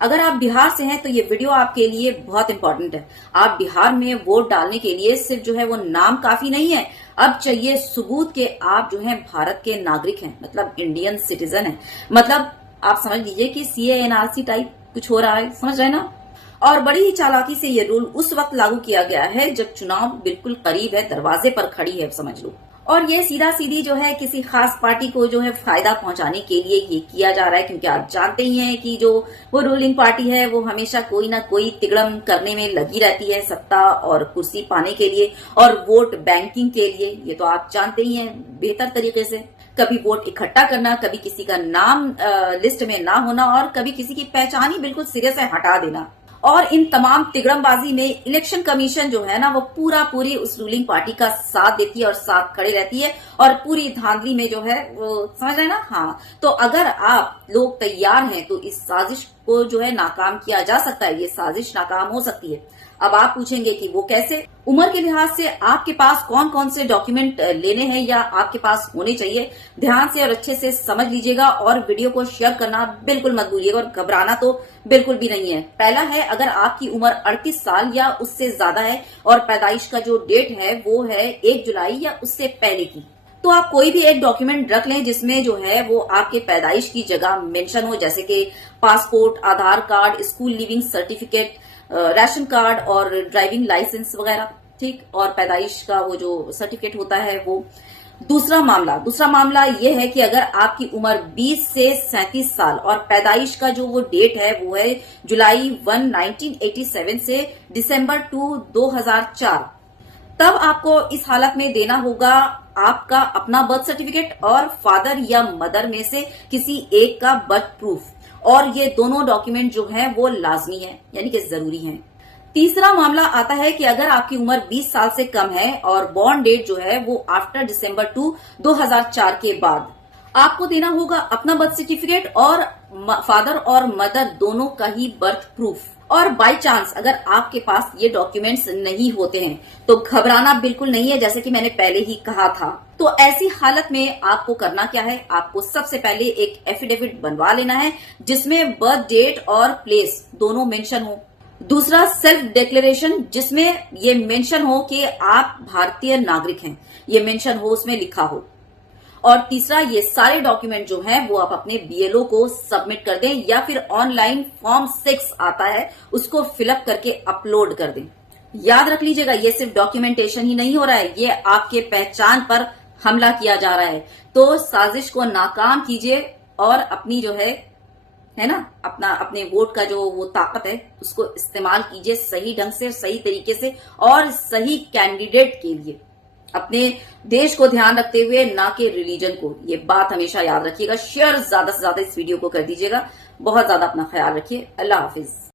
अगर आप बिहार से हैं तो ये वीडियो आपके लिए बहुत इंपॉर्टेंट है। आप बिहार में वोट डालने के लिए सिर्फ जो है वो नाम काफी नहीं है, अब चाहिए सबूत के आप जो है भारत के नागरिक हैं, मतलब इंडियन सिटीजन हैं। मतलब आप समझ लीजिए कि सीए एनआरसी टाइप कुछ हो रहा है, समझ रहे ना। और बड़ी ही चालाकी से ये रूल उस वक्त लागू किया गया है जब चुनाव बिल्कुल करीब है, दरवाजे पर खड़ी है, समझ लो। और ये सीधा सीधी जो है किसी खास पार्टी को जो है फायदा पहुंचाने के लिए ये किया जा रहा है, क्योंकि आप जानते ही हैं कि जो वो रूलिंग पार्टी है वो हमेशा कोई ना कोई तिगड़म करने में लगी रहती है, सत्ता और कुर्सी पाने के लिए और वोट बैंकिंग के लिए। ये तो आप जानते ही हैं बेहतर तरीके से। कभी वोट इकट्ठा करना, कभी किसी का नाम लिस्ट में ना होना और कभी किसी की पहचान ही बिल्कुल सिरे से हटा देना। और इन तमाम तिगड़मबाजी में इलेक्शन कमीशन जो है ना वो पूरी उस रूलिंग पार्टी का साथ देती है और साथ खड़े रहती है और पूरी धांधली में जो है वो समझ रहे ना। हाँ, तो अगर आप लोग तैयार हैं तो इस साजिश को जो है नाकाम किया जा सकता है, ये साजिश नाकाम हो सकती है। अब आप पूछेंगे कि वो कैसे। उम्र के लिहाज से आपके पास कौन कौन से डॉक्यूमेंट लेने हैं या आपके पास होने चाहिए, ध्यान से और अच्छे से समझ लीजिएगा और वीडियो को शेयर करना बिल्कुल मत भूलिएगा और घबराना तो बिल्कुल भी नहीं है। पहला है, अगर आपकी उम्र 38 साल या उससे ज्यादा है और पैदाइश का जो डेट है वो है 1 जुलाई या उससे पहले की, तो आप कोई भी एक डॉक्यूमेंट रख लें जिसमें जो है वो आपके पैदाइश की जगह मेंशन हो, जैसे कि passport, Aadhaar card, school leaving certificate, ration card और ड्राइविंग लाइसेंस वगैरह, ठीक। और पैदाइश का वो जो सर्टिफिकेट होता है वो। दूसरा मामला ये है कि अगर आपकी उम्र 20 से 37 साल और पैदाइश का जो वो डेट है वो है जुलाई 1, 1987 से दिसंबर 2, 2004, तब आपको इस हालत में देना होगा आपका अपना बर्थ सर्टिफिकेट और फादर या मदर में से किसी एक का बर्थ प्रूफ। और ये दोनों डॉक्यूमेंट जो हैं वो लाजमी है, यानी कि जरूरी हैं। तीसरा मामला आता है कि अगर आपकी उम्र 20 साल से कम है और बॉर्न डेट जो है वो आफ्टर दिसंबर 2, 2004 के बाद, आपको देना होगा अपना बर्थ सर्टिफिकेट और फादर और मदर दोनों का ही बर्थ प्रूफ। और बाय चांस अगर आपके पास ये डॉक्यूमेंट्स नहीं होते हैं तो घबराना बिल्कुल नहीं है, जैसे कि मैंने पहले ही कहा था। तो ऐसी हालत में आपको करना क्या है, आपको सबसे पहले एक एफिडेविट बनवा लेना है जिसमें बर्थ डेट और प्लेस दोनों मेंशन हो। दूसरा, सेल्फ डिक्लेरेशन जिसमें ये मेंशन हो कि आप भारतीय नागरिक हैं, ये मेंशन हो, उसमें लिखा हो। और तीसरा, ये सारे डॉक्यूमेंट जो हैं वो आप अपने बीएलओ को सबमिट कर दें या फिर ऑनलाइन फॉर्म 6 आता है उसको फिलअप करके अपलोड कर दें। याद रख लीजिएगा, ये सिर्फ डॉक्यूमेंटेशन ही नहीं हो रहा है, ये आपके पहचान पर हमला किया जा रहा है। तो साजिश को नाकाम कीजिए और अपनी जो है ना, अपने वोट का जो वो ताकत है उसको इस्तेमाल कीजिए सही ढंग से, सही तरीके से और सही कैंडिडेट के लिए, अपने देश को ध्यान रखते हुए, ना कि रिलीजन को। ये बात हमेशा याद रखिएगा। शेयर ज्यादा से ज्यादा इस वीडियो को कर दीजिएगा। बहुत ज्यादा अपना ख्याल रखिए। अल्लाह हाफिज।